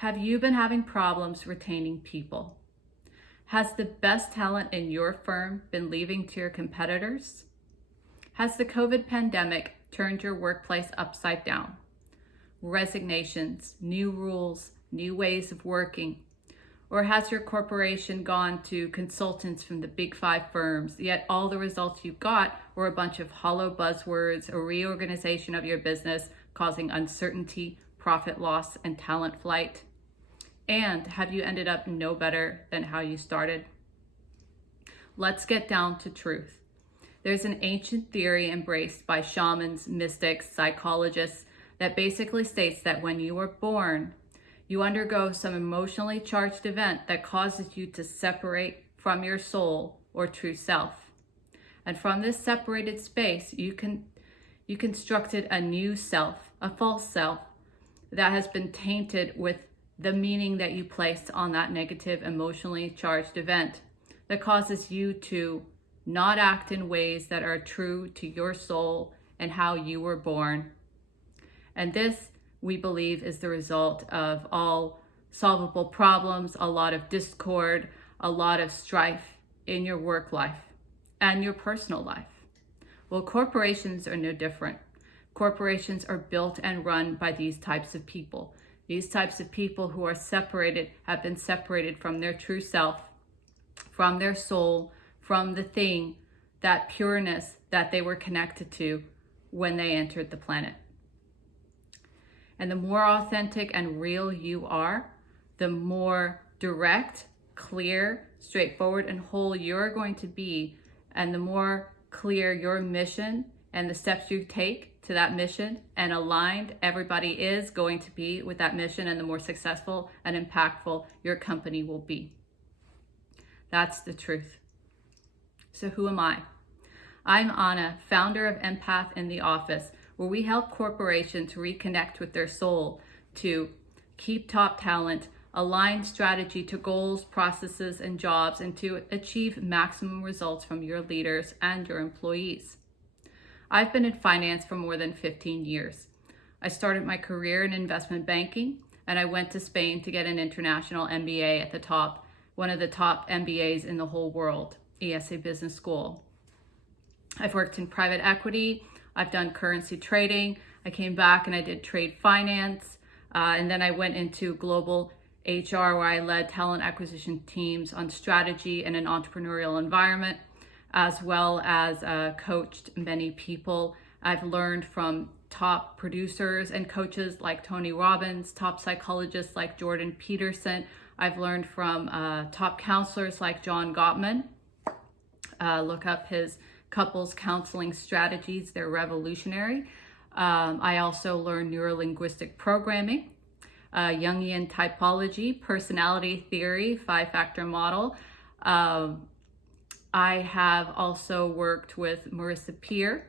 Have you been having problems retaining people? Has the best talent in your firm been leaving to your competitors? Has the COVID pandemic turned your workplace upside down? Resignations, new rules, new ways of working? Or has your corporation gone to consultants from the big 5 firms, yet all the results you got were a bunch of hollow buzzwords, a reorganization of your business causing uncertainty, profit loss, and talent flight? And have you ended up no better than how you started? Let's get down to truth. There's an ancient theory embraced by shamans, mystics, psychologists that basically states that when you were born, you undergo some emotionally charged event that causes you to separate from your soul or true self. And from this separated space, you constructed a new self, a false self, that has been tainted with the meaning that you placed on that negative emotionally charged event that causes you to not act in ways that are true to your soul and how you were born. And this, we believe, is the result of all solvable problems, a lot of discord, a lot of strife in your work life and your personal life. Well, corporations are no different. Corporations are built and run by these types of people. These types of people who are separated, have been separated from their true self, from their soul, from the thing, that pureness that they were connected to when they entered the planet. And the more authentic and real you are, the more direct, clear, straightforward, and whole you're going to be, and the more clear your mission and the steps you take to that mission and aligned everybody is going to be with that mission, and the more successful and impactful your company will be. That's the truth. So who am I? I'm Anna, founder of Empath in the Office, where we help corporations reconnect with their soul to keep top talent, align strategy to goals, processes, and jobs, and to achieve maximum results from your leaders and your employees. I've been in finance for more than 15 years. I started my career in investment banking, and I went to Spain to get an international MBA at the top, one of the top MBAs in the whole world, ESA Business School. I've worked in private equity. I've done currency trading. I came back and I did trade finance. And then I went into global HR, where I led talent acquisition teams on strategy in an entrepreneurial environment, as well as coached many people. I've learned from top producers and coaches like Tony Robbins, top psychologists like Jordan Peterson. I've learned from top counselors like John Gottman. Look up his couples counseling strategies, they're revolutionary. I also learned neuro-linguistic programming, Jungian typology, personality theory, 5-factor model. I have also worked with Marissa Peer.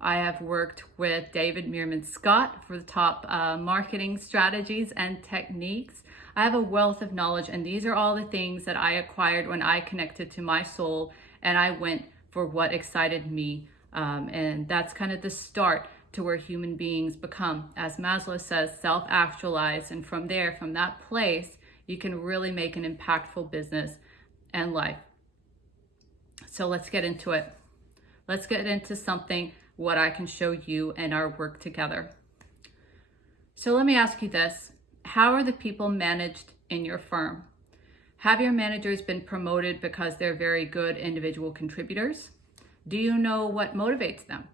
I have worked with David Meerman Scott for the top marketing strategies and techniques. I have a wealth of knowledge, and these are all the things that I acquired when I connected to my soul and I went for what excited me. And that's kind of the start to where human beings become, as Maslow says, self-actualized. And from there, from that place, you can really make an impactful business and life. So let's get into it. Let's get into something, what I can show you and our work together. So let me ask you this. How are the people managed in your firm? Have your managers been promoted because they're very good individual contributors? Do you know what motivates them?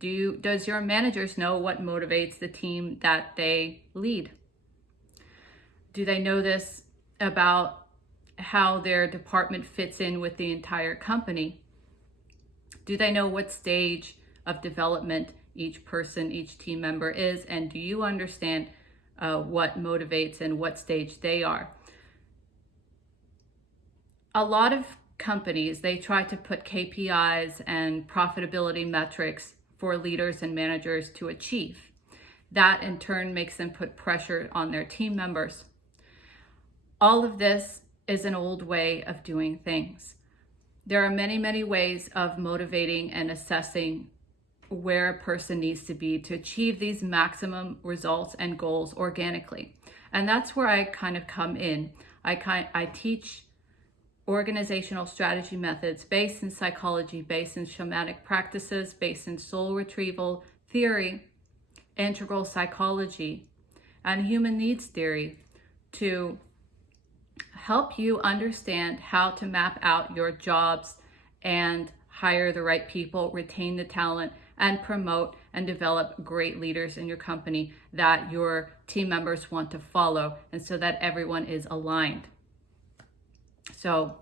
Does your managers know what motivates the team that they lead? Do they know this about how their department fits in with the entire company? Do they know what stage of development each person, each team member is? And do you understand what motivates and what stage they are? A lot of companies, they try to put KPIs and profitability metrics for leaders and managers to achieve. That in turn makes them put pressure on their team members. All of this is an old way of doing things. There are many, many ways of motivating and assessing where a person needs to be to achieve these maximum results and goals organically. And that's where I kind of come in. I teach organizational strategy methods based in psychology, based in shamanic practices, based in soul retrieval theory, integral psychology, and human needs theory to help you understand how to map out your jobs and hire the right people, retain the talent, and promote and develop great leaders in your company that your team members want to follow, and so that everyone is aligned. So,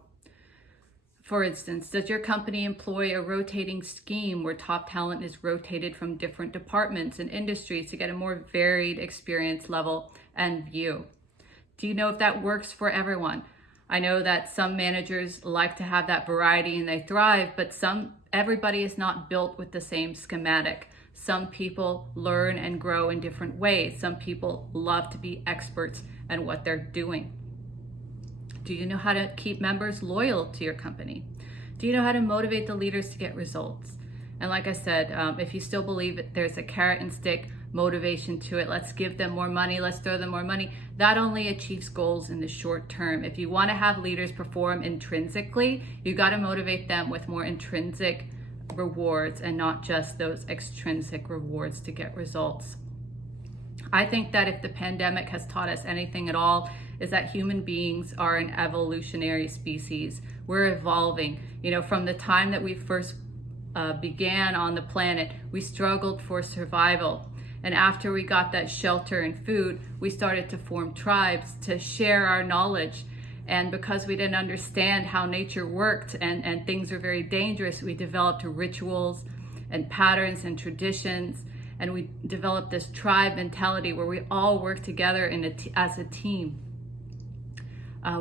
for instance, does your company employ a rotating scheme where top talent is rotated from different departments and industries to get a more varied experience level and view? Do you know if that works for everyone? I know that some managers like to have that variety and they thrive, but everybody is not built with the same schematic. Some people learn and grow in different ways. Some people love to be experts in what they're doing. Do you know how to keep members loyal to your company? Do you know how to motivate the leaders to get results? And like I said, if you still believe that there's a carrot and stick motivation to it, let's give them more money, let's throw them more money, that only achieves goals in the short term. If you want to have leaders perform intrinsically, you got to motivate them with more intrinsic rewards and not just those extrinsic rewards to get results. I think that if the pandemic has taught us anything at all, is that human beings are an evolutionary species. We're evolving. From the time that we first began on the planet, we struggled for survival. And after we got that shelter and food, we started to form tribes to share our knowledge. And because we didn't understand how nature worked and things are very dangerous, we developed rituals and patterns and traditions. And we developed this tribe mentality where we all work together as a team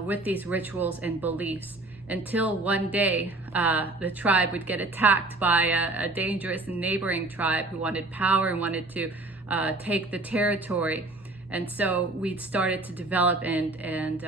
with these rituals and beliefs. Until one day, the tribe would get attacked by a dangerous neighboring tribe who wanted power and wanted to take the territory. And so we started to develop and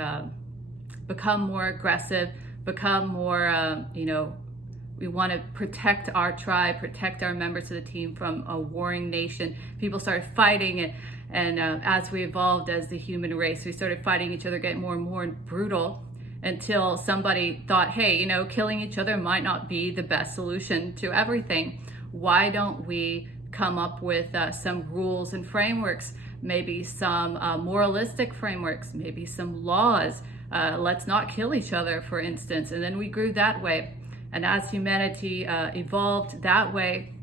become more aggressive, become more, we want to protect our tribe, protect our members of the team from a warring nation. People started fighting, and as we evolved as the human race, we started fighting each other, getting more and more brutal, until somebody thought, hey, killing each other might not be the best solution to everything. Why don't we come up with some rules and frameworks, maybe some moralistic frameworks, maybe some laws. Let's not kill each other, for instance. And then we grew that way. And as humanity evolved that way,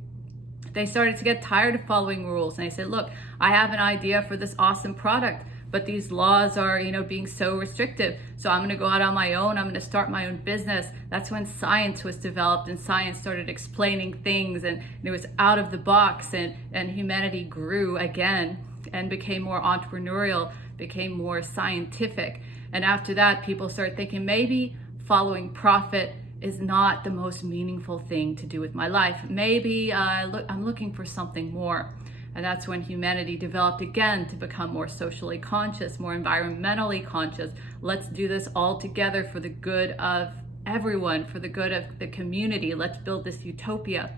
they started to get tired of following rules. And they said, look, I have an idea for this awesome product, but these laws are, being so restrictive. So I'm going to go out on my own. I'm going to start my own business. That's when science was developed, and science started explaining things, and it was out of the box, and humanity grew again and became more entrepreneurial, became more scientific. And after that, people started thinking maybe following profit is not the most meaningful thing to do with my life. Maybe I'm looking for something more. And that's when humanity developed again to become more socially conscious, more environmentally conscious. Let's do this all together for the good of everyone, for the good of the community. Let's build this utopia.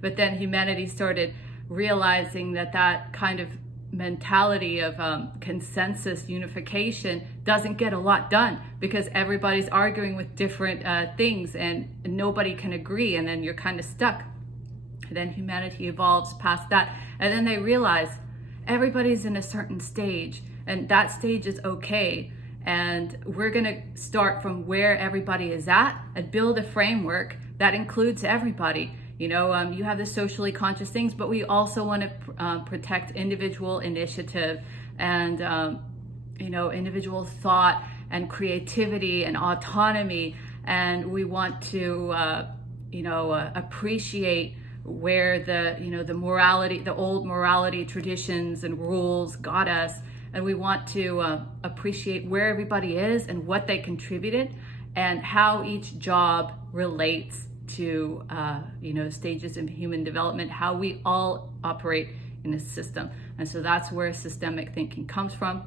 But then humanity started realizing that kind of mentality of consensus unification doesn't get a lot done, because everybody's arguing with different things and nobody can agree, and then you're kind of stuck. And then humanity evolves past that, and then they realize everybody's in a certain stage, and that stage is okay, and we're going to start from where everybody is at and build a framework that includes everybody. You have the socially conscious things, but we also want to protect individual initiative and, individual thought and creativity and autonomy. And we want to, appreciate where the morality, the old morality traditions and rules got us. And we want to appreciate where everybody is and what they contributed and how each job relates to stages of human development, how we all operate in a system. And so that's where systemic thinking comes from.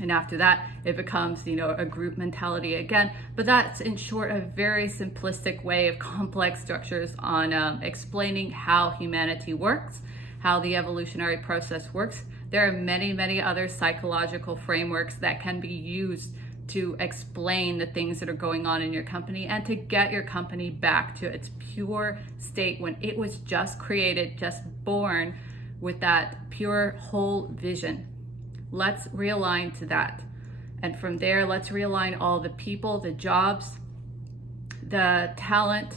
And after that, it becomes, a group mentality again. But that's, in short, a very simplistic way of complex structures on explaining how humanity works, how the evolutionary process works. There are many, many other psychological frameworks that can be used to explain the things that are going on in your company and to get your company back to its pure state when it was just created, just born with that pure whole vision. Let's realign to that. And from there, let's realign all the people, the jobs, the talent,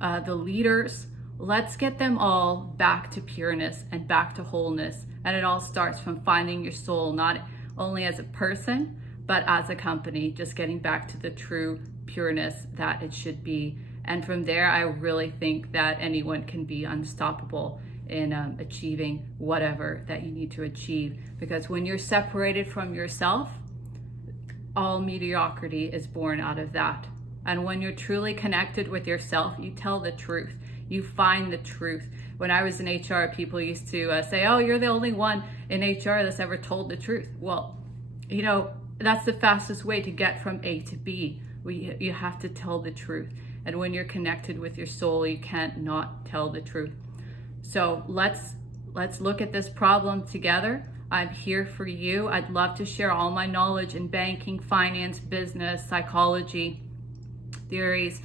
the leaders. Let's get them all back to pureness and back to wholeness. And it all starts from finding your soul, not only as a person, but as a company, just getting back to the true pureness that it should be. And from there, I really think that anyone can be unstoppable in achieving whatever that you need to achieve. Because when you're separated from yourself, all mediocrity is born out of that. And when you're truly connected with yourself, you tell the truth. You find the truth. When I was in HR, people used to say, oh, you're the only one in HR that's ever told the truth. Well, that's the fastest way to get from A to B. You have to tell the truth. And when you're connected with your soul, you can't not tell the truth. So let's look at this problem together. I'm here for you. I'd love to share all my knowledge in banking, finance, business, psychology, theories,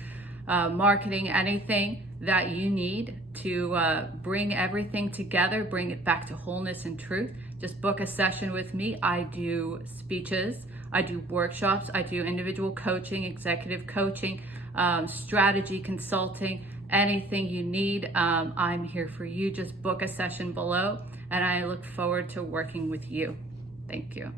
marketing, anything that you need to bring everything together, bring it back to wholeness and truth. Just book a session with me. I do speeches, I do workshops, I do individual coaching, executive coaching, strategy consulting, anything you need. I'm here for you. Just book a session below, and I look forward to working with you. Thank you.